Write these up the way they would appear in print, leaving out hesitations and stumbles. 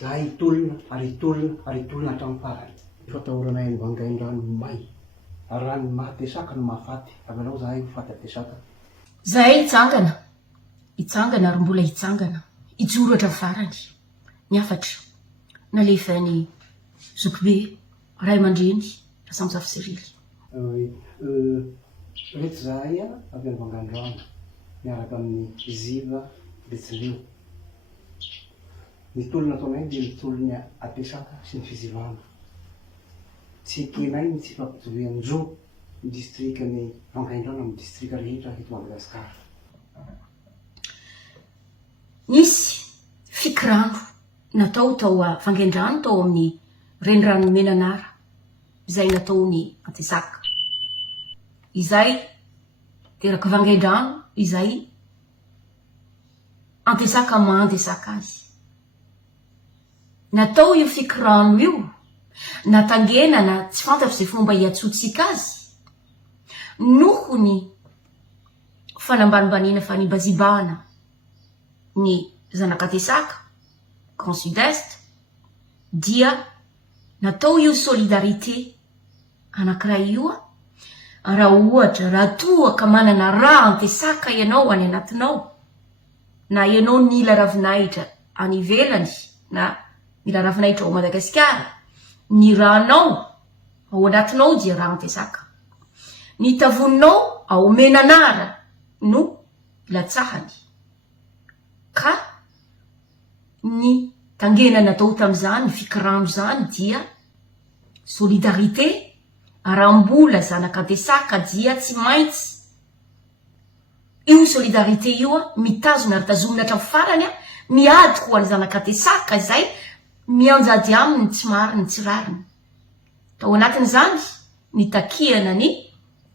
Zahay hitolona ary hitolona ary hitolona hatramin'ny farany. Fatahoranay ny vangain-drano may ary rano mahatesaka no mahafaty. Avelao zahay ho faty atesaka. Zahay hitsangana ary mbola hitsangana hijoro hatramin'ny farany. Ny afatra nalefan'ny Zokibe, Ray aman-dreny, Rasamosafy Sirily. Reto zahay avy amin'ny vangain-drano miaraka amin'ny Ziva Betsileo. Ny tolona ataonay dia ny tolona atesaka sy ny fizivana. Tsy kenay ny tsy fampitovian-jo ny distrikany vangain-drano amin'ny distrika rehetra eto Madagasikara. Nisy fikirano natao tao vangain-drano tao amin'ny renirano Menanara izay natao ny Antesaka. Izay teraka vangain-drano izay Antesaka mahandesaka azy. Natao io fikirano io natangenana tsy fantatro izay fomba hiatsotsika azy noho ny fanambanimbanina fanibazibahana ny zanak'Antesaka Grand Sud-Est dia natao io solidarité anankiray io raha ohatra raha toa ka manana raha Antesaka ianao any anatinao na ianao nila ravinahitra any ivelany na mila ravinahitra ao Madagasikara, ny ranao ao anatinao dia raha Antesaka. Ny tavoninao ao Menanara no ilatsahany. Ka ny tangena natao tamin'izany, fikirano zany dia solidarité, aram-bola zanak'Antesaka dia tsy maintsy. Io solidarité io mitazona ary tazomina hatramin'ny farany miady ho any zanak'Antesaka izay mianjady aminy tsy mariny tsy rariny. Tao anatin'izany ny takiana ny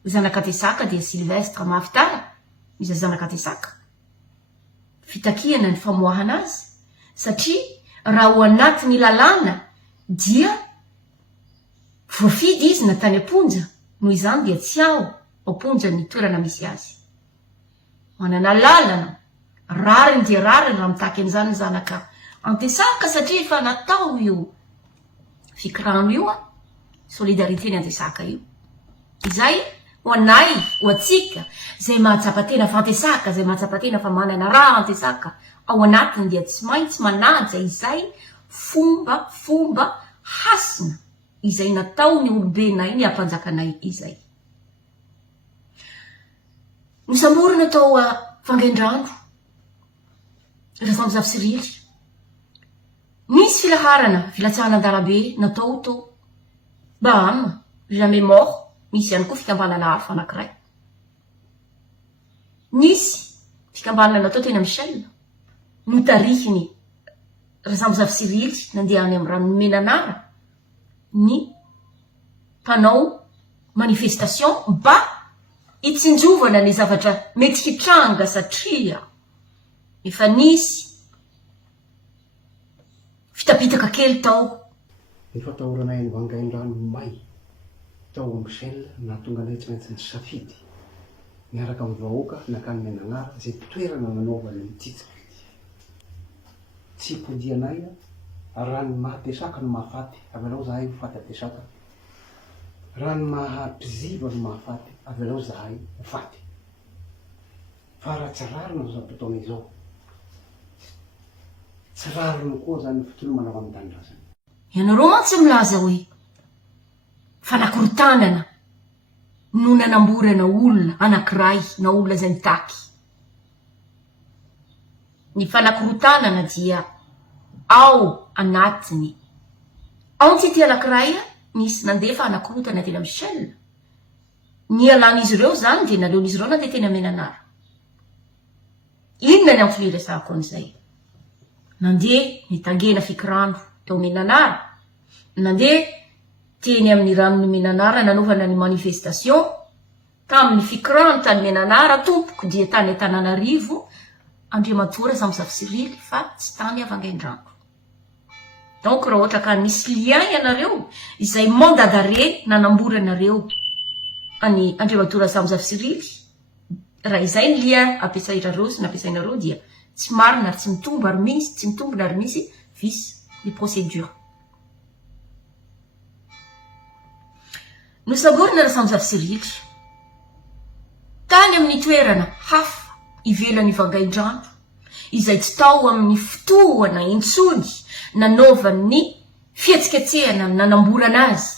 zanak'Antesaka dia Sylvestre Mavitara, iza zanak'Antesaka. Fitakiana ny famoahana azy satria raha ho anatin'ny lalàna dia voafidy izy natany amponja, noho izany dia tsy ao amponja ny toerana misy azy. Manana lalana, rariny dia rariny raha mitaky an'izany zanaka Antesaka satria efa natao io fikirano io solidarité ny Antesaka io. Izay ho anay, ho atsika zay mahatsapatena fa Antesaka, zay mahatsapatena fa manana raha Antesaka ao anatiny dia tsy maintsy manaja izay fomba hasina izay natao ny olobenay ny ampanjakanay izay. Nosamborina tao vangain-drano Rasamosafy Sirily. Nisy filaharana filatsahana an-dalambe natao tao Bahama, jamais mort, misy ihany koa fikambanana hafa anankiray. Nisy fikambanana natao teny Michel notarihiny Rasamosafy Sirily nandeha any amin'ny rano Menanara ny mpanao manifestation mba hitsinjovana ny zavatra mety hitranga satria efa nisy fitapitaka kely tao. Ny fatahoranay ny vangain-drano may tao Michel nahatonga anay tsy maintsy ny safidy miaraka amin'ny vahoaka nakany Menanara izay toerana nanaovany mitsitsika. Tsy hipodianay rano mahatesaka no mahafaty. Avelao zahay ho faty atesaka. Rano mahampiziva no mahafaty. Avelao zahay ho faty. Fa raha tsy rarina zao zavatra izao. Tsy rarina koa zany fitolomana avy amin'ny tanindrazana. Ianareo mantsy milaza hoe fanakorotanana no nanamborana olona anankiray na olona izay mitaky. Ny fanakorotanana dia ao anatiny. Ao ny ty anankiray nisy nandefa anakorotana teny Michel. Ny alan'izy ireo zany dia naleon'izy ireo nandeha teny Menanara. Inona ny antony resahako an'izay? Nandeha nitangena fikirano tao Menanara, nandeha teny amin'ny ranony Menanara nanaovana ny manifestation tamin'ny fikirano tany Menanara tompoko dia tany Antananarivo Andriamatora Rasamosafy Sirily fa tsy tany vangain-drano. Donc raha ohatra ka nisy lien ianareo izay mandat d'arrêt nanambory anareo any Andriamatora Rasamosafy Sirily, raha izay ny lien ampiasainareo sy nampiasainareo dia tsy marina ary tsy mitombo ary misy, tsy mitombona ary misy visy. ny procédure. Nosagorina rasamizavy Sirily tany amin'ny toerana hafa ivelany vangain-drano izay tsy tao amin'ny fotoana intsony nanaovan'ny fihetsiketsehana nanamborana azy.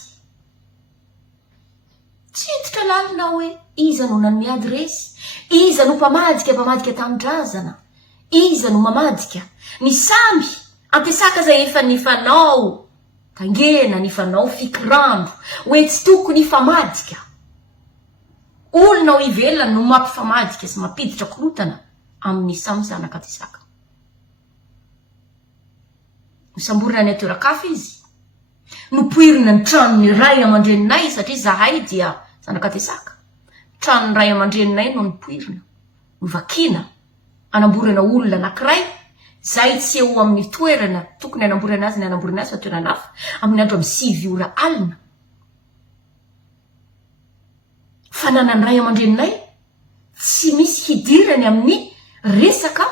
Tsy hiditra lalina hoe iza no nanome adresy, iza no mpamadika tanindrazana, iza no mamadika ny samby ampiasaka zay efa nifanao tangena, nifanao fikirandro hoe tsy tokony famadika. Olona ho ivelany no mampifamadika sy mampiditra korotana amin'ny samy zanaka Tesaka. Nisamborina ny atoeran-kafa izy, nopoirina ny tranony ray aman-dreninay satria zahay dia zanaka Tesaka. Tranony ray aman-dreninay no nipoirina, novakina, anamborana olona anankiray zay tsy eo amin'ny toerana tokony anamborana azy ny anamborana azy fa toerana hafa amin'ny andro amin'ny 5 ora alina. Fananany ray aman-dreninay tsy misy hidirany amin'ny resaka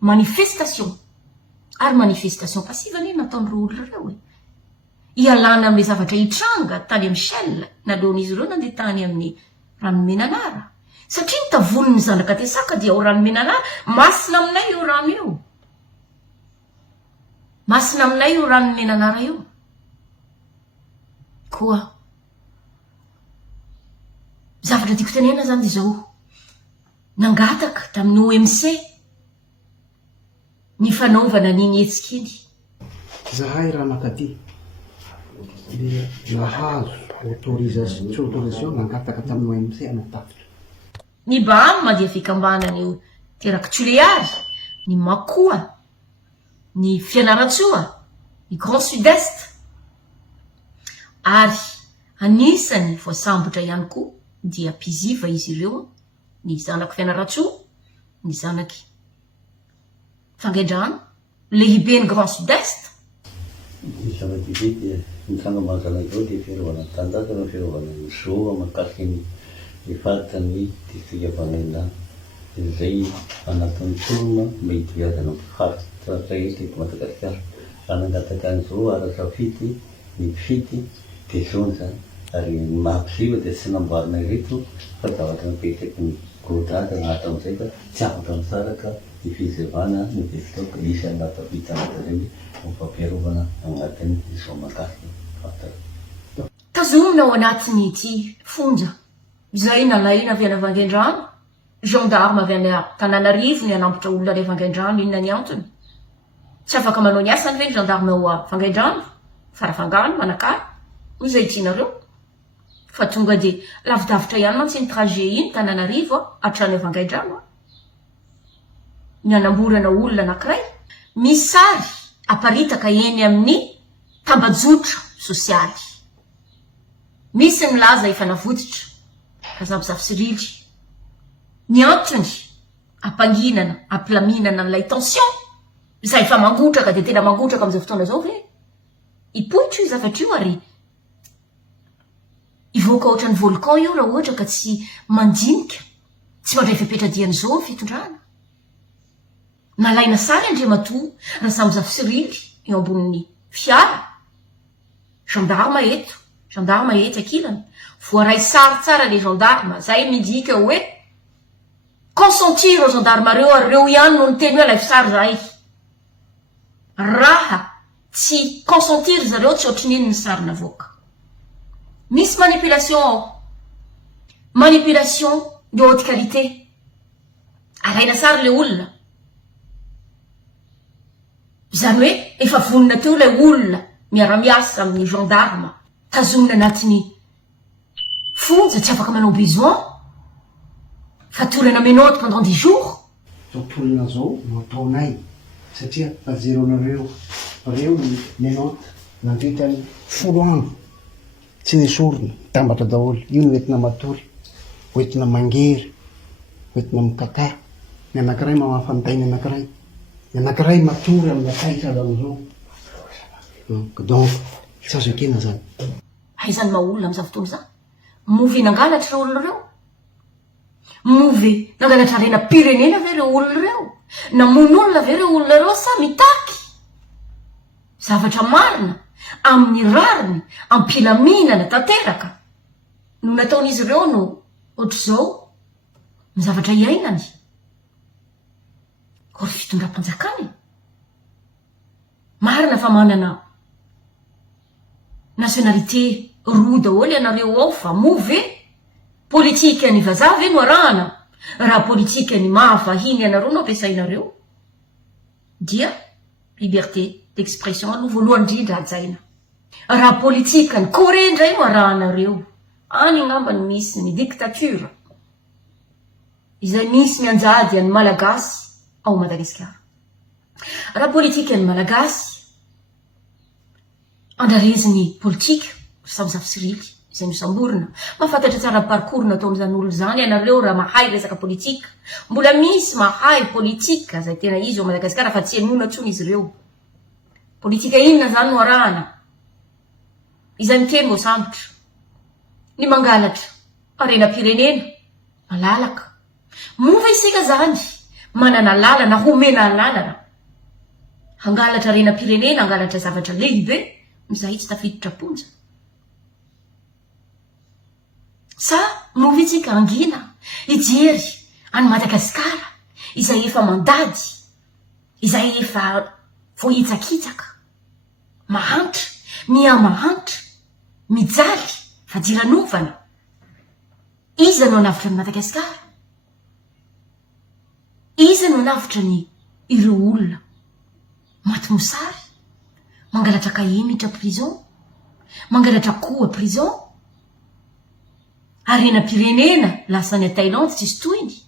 manifestation. Ary manifestation passive ny nataon'ireo olona reo ialana amin'ny zavatra hitranga tany amin'ny Shell naleon'izy ireo nandeha tany amin'ny ranomenanara. Satria nitavoniny zanaka Tesaka dia ao ranomenanara, masina aminay io rano io. Masina aminay io ranomenanara io. Koa zavatra tiako tenena zany dia zao, nangataka tamin'ny OMC ny fanaovana n'iny hetsika iny. Zahay raha makaty dia nahazo autorisation nangataka tamin'ny OMC anatafitra. Ny Bahama dia fikambanany teraka Tuleary, ny Makoa, ny Fianaratsoa, ny Grand Sud-Est. Ary anisany voasambotra ihany koa dia mpiziva izy ireo, ny zanaky Fianaratsoa, ny zanaky Vangaindrano, lehibe ny Grand Sud-Est. Ny zava-dehibe dia ny fangamazana izao dia fiarovana ny tanjaka ny fiarovana ny zo amakasiky ny faritany distrika Vangaindrano. Izay anatin'ny tolona mety viazana faritra rehetra eto Madagasikara. Raha nangataka an'izao ara-safidy ny mpifidy dia zao ny zany. Ary ny mahampiziva dia tsy namboarina ireto fa zavatra mipetraky ny godady anatiny izay ka tsy afaka misaraka ny fizevana ny desitoka isy anata vita anata zay mampiarovana anatiny izao makasiky faritra. Tazomina ao anatiny ity fonja izay nalaina avy any Vangaindrano, gendarme avy any Tananarivo ny anambotra olona any Vangaindrano, inona ny antony? Tsy afaka manao ny asany ve ny gendarme ao Vangaindrano, Farafangano, Manakary, hoy izay tianareo. Fa tonga dia lavidavitra ihany mantsy ny trajet iny Tananarivo hatrany Vangaindrano. Ny anamborana olona anankiray, misy sary aparitaka eny amin'ny tambajotra sosialy. Misy ny laza efa navototra Razavizavy Sirily. Ny antony ampanginana, ampilaminana n'ilay tension izay efa mangotraka dia tena mangotraka amin'izao fotoana izao ve hipoitra io zavatra io ary ivoaka ohatran'ny volcan io raha ohatra ka tsy mandinika, tsy mandray fepetradian'izao fitondrana. Nalaina sary Andriamatoa Razavizavy Sirily eo ambonin'ny fiara, gendarme eto, gendarme etsy ankilany, voaray sary tsara le gendarme, zay midika hoe consentir aux gendarme reo ary reo ihany no niteny hoe lay sary zay. Raha tsy consentir zareo tsy ohatrin'iny ny sary navoaka. Misy manipulation de haute qualité. Araina sary le olona. Zany hoe efa vonina teo ilay olona miara-miasa amin'ny gendarme, tazomina anatin'ny fonja, tsy afaka manao besoin, fatorana menoty pendant 10 jours. Zao tolona zao no ataonay satria fajeronareo reo menoty nandritany 10 andro tsy nisorona tambatra daholo. Io no entina matory, hoentina mangery, hoentina mikaka. Ny anankiray mamafantay ny anankiray, ny anankiray matory amin'ny ataitra amin'izao. Donc tsy azo ekena zany. Aizany maha olona amin'izao fotoana izany. Movy nangalatra reo olona reo. Movy nangalatra rena pirenena ve reo olona reo. Namono olona ve reo olona reo sa mitaky. zavatra marina amin'ny rariny ampilaminana tanteraka no nataon'izy ireo no ohatr' zao ny zavatra iainany ory fitondram-panjakany marina fa manana nationalité roa daholo ianareo ao fa move politika ny vazaha ve no arahana raha politika ny mahavahiny ianareo no ampiasainareo dia liberté d'expression aloha voalohany indrindra ajaina raha politika ny Corée indray no arahanareo any ngambany misy ny dictature izay misy mianjady any malagasy ao Madagasikara raha politika ny malagasy andrareziny politika samizafy sirily izay misamborona mahafantatra tsara parcours natao amin'izany olo zany ianareo raha mahay resaka politika mbola misy mahay politika zay tena izy ao Madagasikara fa tsy enona tsony izy ireo politika inona zany no arahana izay miteny mbô sambotra ny mangalatra arena-pirenena malalaka mova isika zany manana lalana homena lalana hangalatra arena-pirenena hangalatra zavatra lehibe mizay tsy tafiditra-ponja sa mova itsika angina ijery any Madagasikara izay efa mandady izay efa vohitsakitsaka mahantra miamahantra mijaly fa jiranovana iza no anavitra ny Madagasikara iza no anavitra ny ireo olona maty mosary mangalatra kahie mitra prison mangalatra koa prison arena-pirenena lasany a Thaïlande tsisy toiny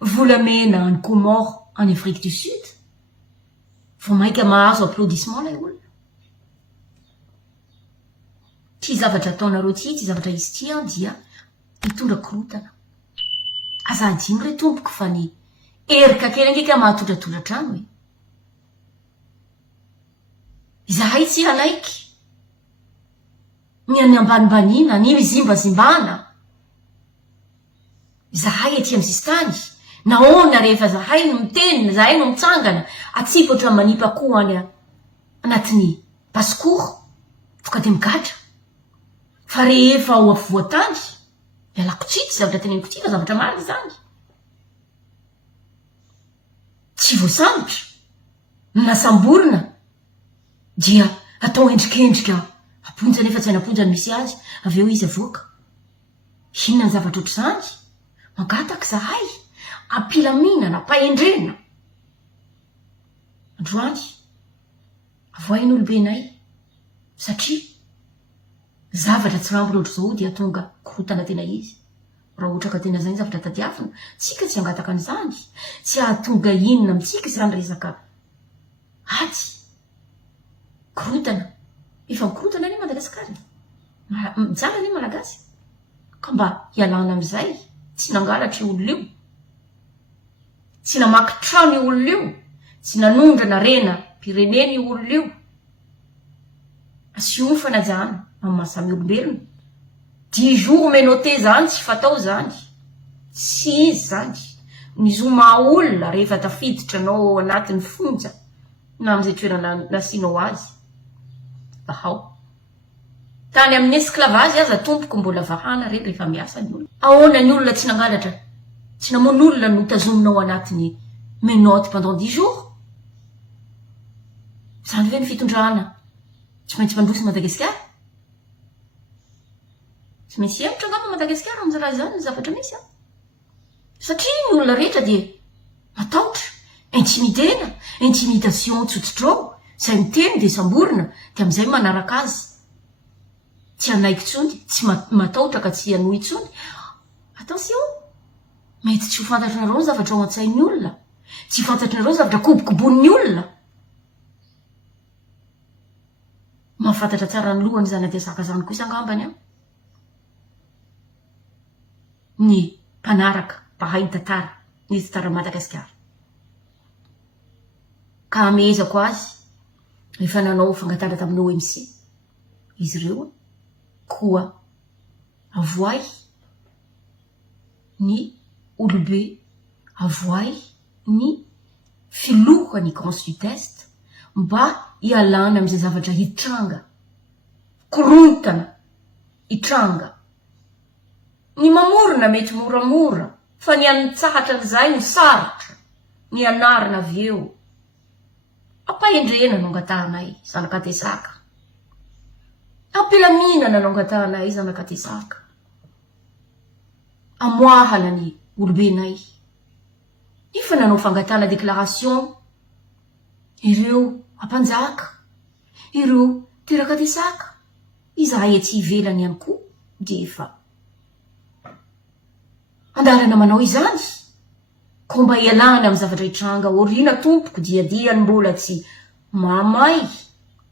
volamena any Comore any Afrique du Sud vo maika mahazo applaudissement lay olona ty zavatra ataonareo ty zavatra izy ty dia mitondra korotana aza adino re tompoko fa ny erika kely angeka mahatondratondra trano e izahay tsy alaiky ny any ambanibanina ny mizimbazimbana izahay ety am'zistany naona rehefa zahay no mitenina zahay no mitsangana atsika oatra manipa koa any anatin'ny baskour tonga de migatra fa rehefa ao afovoatany ialako tsitsy zavatra teneniko ty fa zavatra marina zany tsy voasambotra nasamborona dia atao endrikendrika aponja nefa tsy hainaponjany misy azy avy eo izy avoaka inona ny zavatra oatra zany mangataka zahay ampilaminana pahendrena androany avoainy olobenay satria zavatra tsy rambony ohatr' zao dia tonga korotana tena izy raha ohatra ka tena zay ny zavatra tadiavina tsika tsy angataka an'izany tsy ahatonga inona amitsika zany resaka ady korotana efa mikorotana ny Madagasikara mijala ny malagasy ka mba hialana am'izay tsy nangalatra io olona io tsy namaky trano io olona io tsy nanondrana rena pirenena io olona io asio ny fanajana amin'ny mahasamy olombelona 10 jours menoté zany tsy fatao zany tsy izy zany ny zoma olona rehefa tafiditra anao anatin'ny fonja na am'izay toerana nasianao azy vahao tany amin'ny esclavage aza tompoko mbola vahana reny rehefa miasa ny olona ahoana ny olona tsy nangalatra tsy namono olona no tazominao anatiny menoty pendant 10 jours zany hoe ny fitondrana tsy maintsy mandroso Madagasikara tsy maintsy emitra ngamba Madagasikara am'za raha zany ny zavatra misy satria ny olona rehetra dia mataotra intimidation tsotsotrao zay miteny de samborona de am'izay manaraka azy tsy anaiky tsony tsy mataotra ka tsy anohy tsony attention mety tsy ho fantatrinareo ny zavatra ao an-tsain'ny olona tsy fantatrinareo zavatra kobokobon'ny olona mahafantatra tsara ny lohany zany atiasaka zany koa isangambany ny mpanaraka mpahay tantara ny tantara Madagasikara ka amezako azy rehefa nanao fangatara tamin'ny OMC izy ireo koa avoay ny olobe avoay ny filohany Grand Sud-Est mba hialana am'izay zavatra hitranga, korontana, hitranga. Ny mamorona mety moramora, fa ny anitsahatra an'izay ny sarotra, ny anarina avy eo. Ampahendrena no angatahanay, zanakatesaka. Ampilaminana no angatahanay, zanakatesaka. Amoahana ny olobenay. Ifa nanao fangatana déclaration, ireo ampanjaka, ireo terakatesaka, izahay etsy ivelany ihany koa, de efa andalana manao izany, ko mba hialana amin'ny zavatra hitranga, orina tompoko diadiany mbola tsy mamay,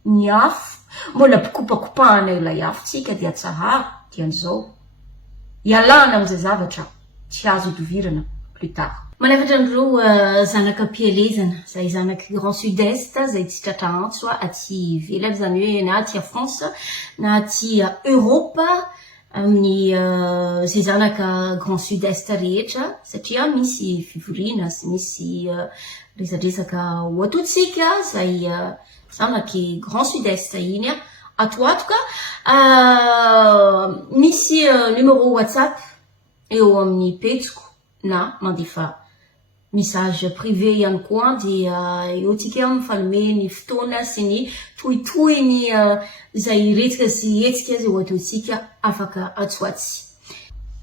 ny afo, mbola mpikopakopahana ilay afotsika dia tsahara, dian'izao. Hialana amin'izay zavatra tsy azo idovirana plus tard. Manafatra andreo zanakam-pielezana, zay zanaky Grand Sud-Est, zay tsy tratra antso aty ivelany, zany hoe na aty France, na aty Europe, amin'ny zay zanaka Grand Sud-Est rehetra, satria misy fivoriana sy misy resadresaka oatotsika zay zanaky Grand Sud-Est iny atoatoka. Misy numéro WhatsApp eo amin'ny pejiko na mandefa message privé ihany koa, dia eo tsika mifanome ny fotoana sy ny tohitohiny zay retsika sy etsika zay ho ataotsika afaka atsoatsy.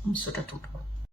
Misaotra tompoko.